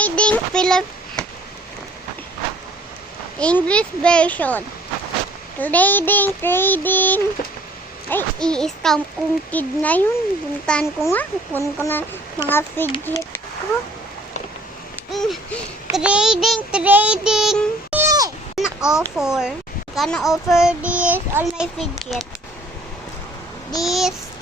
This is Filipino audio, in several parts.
Trading English version. Trading. Ay, i-scam kong kid na yun. Puntahan ko nga. Kukunin ko na mga fidget ko. Trading. Gonna offer this all my fidget. This.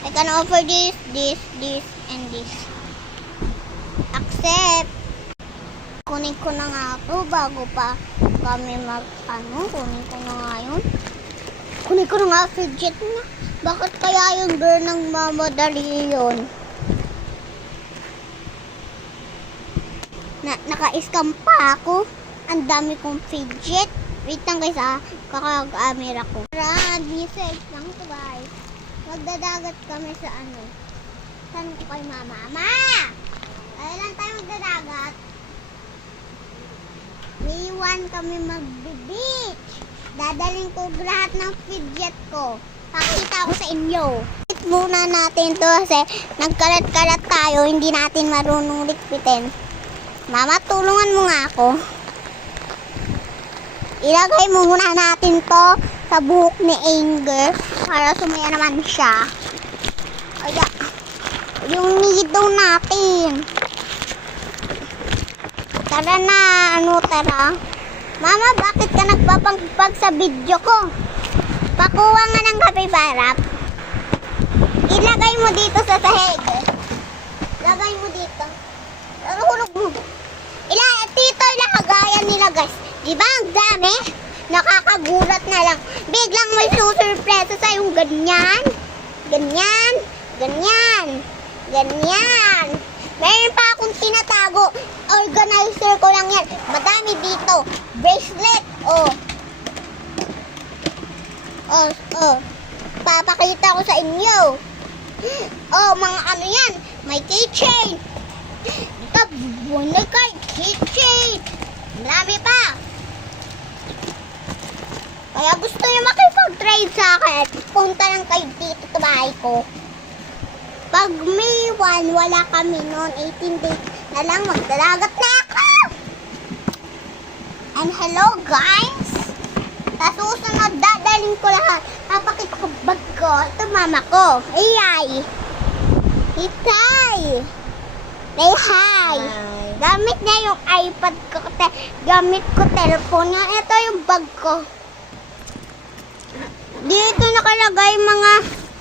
I can offer this, and this. Accept. Kunin ko na nga ito bago pa kami kunin ko na nga yun. Kunin ko na nga fidget niya. Bakit kaya yung girl nang mamadali yun? Naka-scam pa ako. Ang dami kong fidget. Wait lang guys kaka-camera ko. Message lang to guys. Magdadagat kami sa Saan ko kay mama? Mama! Kailan tayo magdadagat? May 1 kami mag-beach. Dadaling ko lahat ng fidget ko. Pakita ko sa inyo. Muna natin to kasi nagkalat-kalat tayo. Hindi natin marunong likpitin. Mama, tulungan mo nga ako. Ilagay muna natin to sa buhok ni Anger para sumaya naman siya. Kaya, yung nido natin. Tara na, tara. Mama, bakit ka nagpapangpag sa video ko? Pakuha nga ng kapibarap. Ilagay mo dito sa sahig. Ilagay mo dito. Hulog mo. Tito, ilagaya nila guys. Diba ang dami? Nakakagulat na lang. Biglang may susurpresa sa yung ganyan. Meron pa akong tinatago. Organizer ko lang yan. Madami dito. Bracelet. Papakita ko sa inyo. Mga yan. May keychain. Keychain. Marami pa. Kaya gusto nyo makipag-trade sa akin, punta lang kayo dito sa bahay ko. Pag May 1, wala kami noon, 18 days na lang, magdalagat na ako! And hello guys! Sa susunod, dadaling ko lahat. Papakita ko bag ko. Ito mama ko. Ay! Itay! Say hi! Gamit niya yung iPad ko. Gamit ko telephone niya. Ito yung bag ko. Dito nakalagay mga